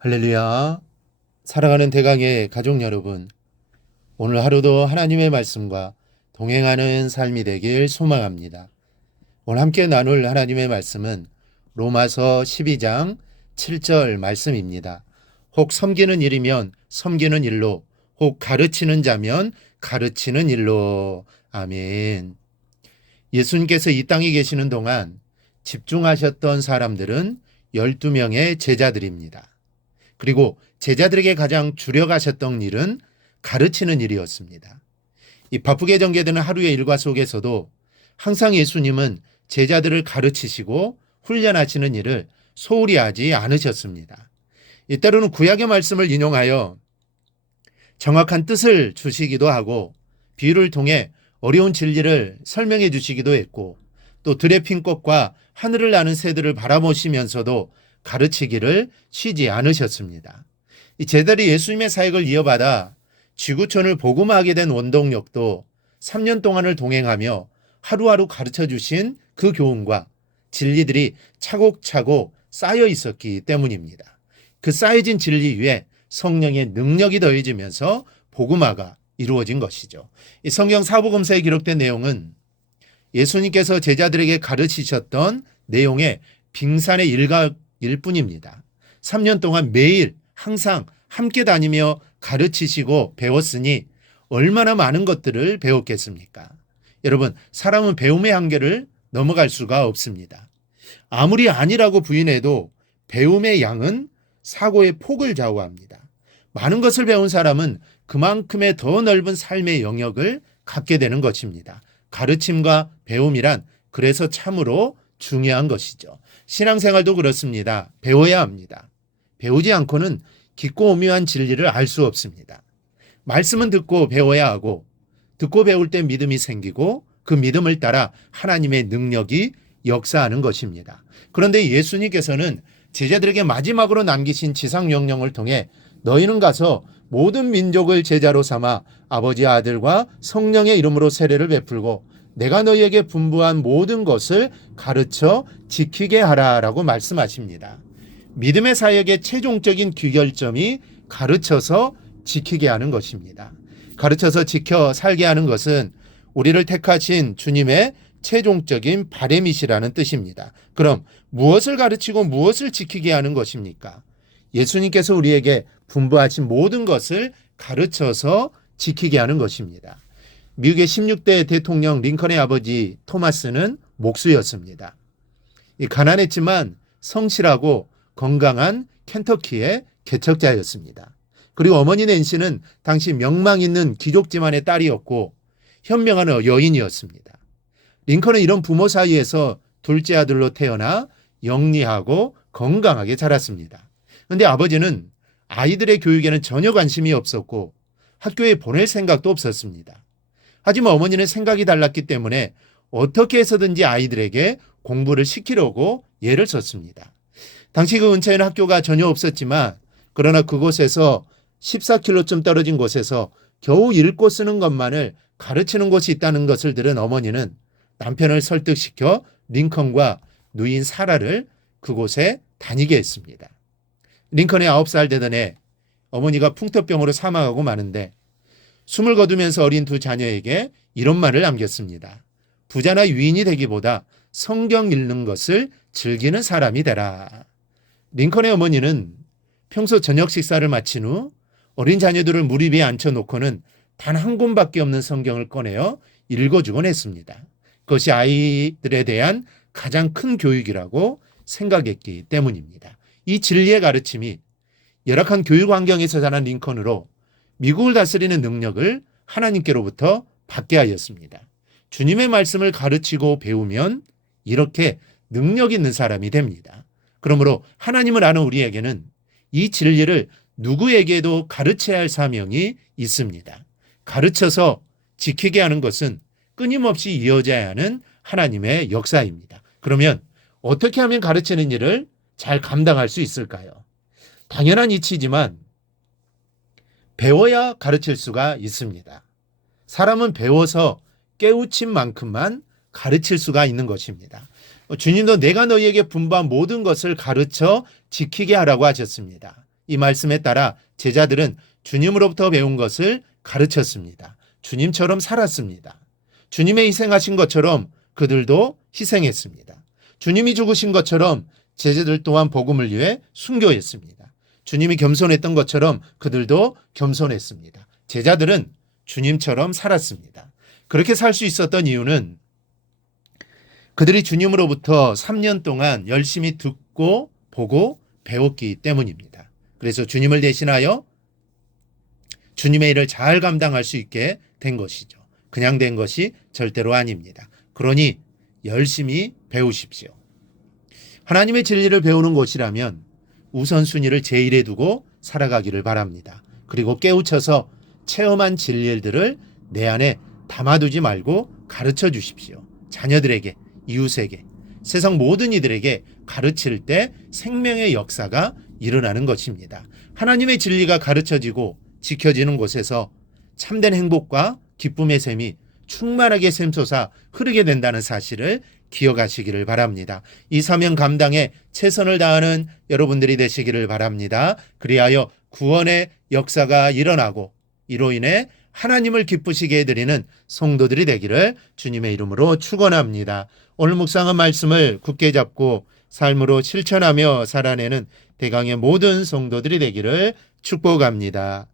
할렐루야. 사랑하는 대강의 가족 여러분, 오늘 하루도 하나님의 말씀과 동행하는 삶이 되길 소망합니다. 오늘 함께 나눌 하나님의 말씀은 로마서 12장 7절 말씀입니다. 혹 섬기는 일이면 섬기는 일로, 혹 가르치는 자면 가르치는 일로. 아멘. 예수님께서 이 땅에 계시는 동안 집중하셨던 사람들은 12명의 제자들입니다. 그리고 제자들에게 가장 주력하셨던 일은 가르치는 일이었습니다. 이 바쁘게 전개되는 하루의 일과 속에서도 항상 예수님은 제자들을 가르치시고 훈련하시는 일을 소홀히 하지 않으셨습니다. 때로는 구약의 말씀을 인용하여 정확한 뜻을 주시기도 하고 비유를 통해 어려운 진리를 설명해 주시기도 했고 또 들의 핀 꽃과 하늘을 나는 새들을 바라보시면서도 가르치기를 쉬지 않으셨습니다. 이 제자들이 예수님의 사역을 이어받아 지구촌을 복음화하게 된 원동력도 3년 동안을 동행하며 하루하루 가르쳐 주신 그 교훈과 진리들이 차곡차곡 쌓여 있었기 때문입니다. 그 쌓여진 진리 위에 성령의 능력이 더해지면서 복음화가 이루어진 것이죠. 이 성경 사복음서에 기록된 내용은 예수님께서 제자들에게 가르치셨던 내용의 빙산의 일각일 뿐입니다. 3년 동안 매일 항상 함께 다니며 가르치시고 배웠으니 얼마나 많은 것들을 배웠겠습니까? 여러분, 사람은 배움의 한계를 넘어갈 수가 없습니다. 아무리 아니라고 부인해도 배움의 양은 사고의 폭을 좌우합니다. 많은 것을 배운 사람은 그만큼의 더 넓은 삶의 영역을 갖게 되는 것입니다. 가르침과 배움이란 그래서 참으로 중요한 것이죠. 신앙생활도 그렇습니다. 배워야 합니다. 배우지 않고는 깊고 오묘한 진리를 알 수 없습니다. 말씀은 듣고 배워야 하고 듣고 배울 때 믿음이 생기고 그 믿음을 따라 하나님의 능력이 역사하는 것입니다. 그런데 예수님께서는 제자들에게 마지막으로 남기신 지상명령을 통해 너희는 가서 모든 민족을 제자로 삼아 아버지 아들과 성령의 이름으로 세례를 베풀고 내가 너희에게 분부한 모든 것을 가르쳐 지키게 하라라고 말씀하십니다. 믿음의 사역의 최종적인 귀결점이 가르쳐서 지키게 하는 것입니다. 가르쳐서 지켜 살게 하는 것은 우리를 택하신 주님의 최종적인 바램이시라는 뜻입니다. 그럼 무엇을 가르치고 무엇을 지키게 하는 것입니까? 예수님께서 우리에게 분부하신 모든 것을 가르쳐서 지키게 하는 것입니다. 미국의 16대 대통령 링컨의 아버지 토마스는 목수였습니다. 가난했지만 성실하고 건강한 켄터키의 개척자였습니다. 그리고 어머니 낸시는 당시 명망 있는 귀족 집안의 딸이었고 현명한 여인이었습니다. 링컨은 이런 부모 사이에서 둘째 아들로 태어나 영리하고 건강하게 자랐습니다. 그런데 아버지는 아이들의 교육에는 전혀 관심이 없었고 학교에 보낼 생각도 없었습니다. 하지만 어머니는 생각이 달랐기 때문에 어떻게 해서든지 아이들에게 공부를 시키려고 애를 썼습니다. 당시 그 근처에는 학교가 전혀 없었지만 그러나 그곳에서 14km쯤 떨어진 곳에서 겨우 읽고 쓰는 것만을 가르치는 곳이 있다는 것을 들은 어머니는 남편을 설득시켜 링컨과 누인 사라를 그곳에 다니게 했습니다. 링컨이 9살 되던 해 어머니가 풍토병으로 사망하고 마는데 숨을 거두면서 어린 두 자녀에게 이런 말을 남겼습니다. 부자나 유인이 되기보다 성경 읽는 것을 즐기는 사람이 되라. 링컨의 어머니는 평소 저녁 식사를 마친 후 어린 자녀들을 무리 위에 앉혀놓고는 단 한 권밖에 없는 성경을 꺼내어 읽어주곤 했습니다. 그것이 아이들에 대한 가장 큰 교육이라고 생각했기 때문입니다. 이 진리의 가르침이 열악한 교육 환경에서 자란 링컨으로 미국을 다스리는 능력을 하나님께로부터 받게 하였습니다. 주님의 말씀을 가르치고 배우면 이렇게 능력 있는 사람이 됩니다. 그러므로 하나님을 아는 우리에게는 이 진리를 누구에게도 가르쳐야 할 사명이 있습니다. 가르쳐서 지키게 하는 것은 끊임없이 이어져야 하는 하나님의 역사입니다. 그러면 어떻게 하면 가르치는 일을 잘 감당할 수 있을까요? 당연한 이치지만 배워야 가르칠 수가 있습니다. 사람은 배워서 깨우친 만큼만 가르칠 수가 있는 것입니다. 주님도 내가 너희에게 분부한 모든 것을 가르쳐 지키게 하라고 하셨습니다. 이 말씀에 따라 제자들은 주님으로부터 배운 것을 가르쳤습니다. 주님처럼 살았습니다. 주님의 희생하신 것처럼 그들도 희생했습니다. 주님이 죽으신 것처럼 제자들 또한 복음을 위해 순교했습니다. 주님이 겸손했던 것처럼 그들도 겸손했습니다. 제자들은 주님처럼 살았습니다. 그렇게 살 수 있었던 이유는 그들이 주님으로부터 3년 동안 열심히 듣고 보고 배웠기 때문입니다. 그래서 주님을 대신하여 주님의 일을 잘 감당할 수 있게 된 것이죠. 그냥 된 것이 절대로 아닙니다. 그러니 열심히 배우십시오. 하나님의 진리를 배우는 곳이라면 우선순위를 제일에 두고 살아가기를 바랍니다. 그리고 깨우쳐서 체험한 진리들을 내 안에 담아두지 말고 가르쳐 주십시오. 자녀들에게, 이웃에게, 세상 모든 이들에게 가르칠 때 생명의 역사가 일어나는 것입니다. 하나님의 진리가 가르쳐지고 지켜지는 곳에서 참된 행복과 기쁨의 샘이 충만하게 샘솟아 흐르게 된다는 사실을 기억하시기를 바랍니다. 이 사명 감당에 최선을 다하는 여러분들이 되시기를 바랍니다. 그리하여 구원의 역사가 일어나고 이로 인해 하나님을 기쁘시게 해드리는 성도들이 되기를 주님의 이름으로 축원합니다. 오늘 묵상한 말씀을 굳게 잡고 삶으로 실천하며 살아내는 대강의 모든 성도들이 되기를 축복합니다.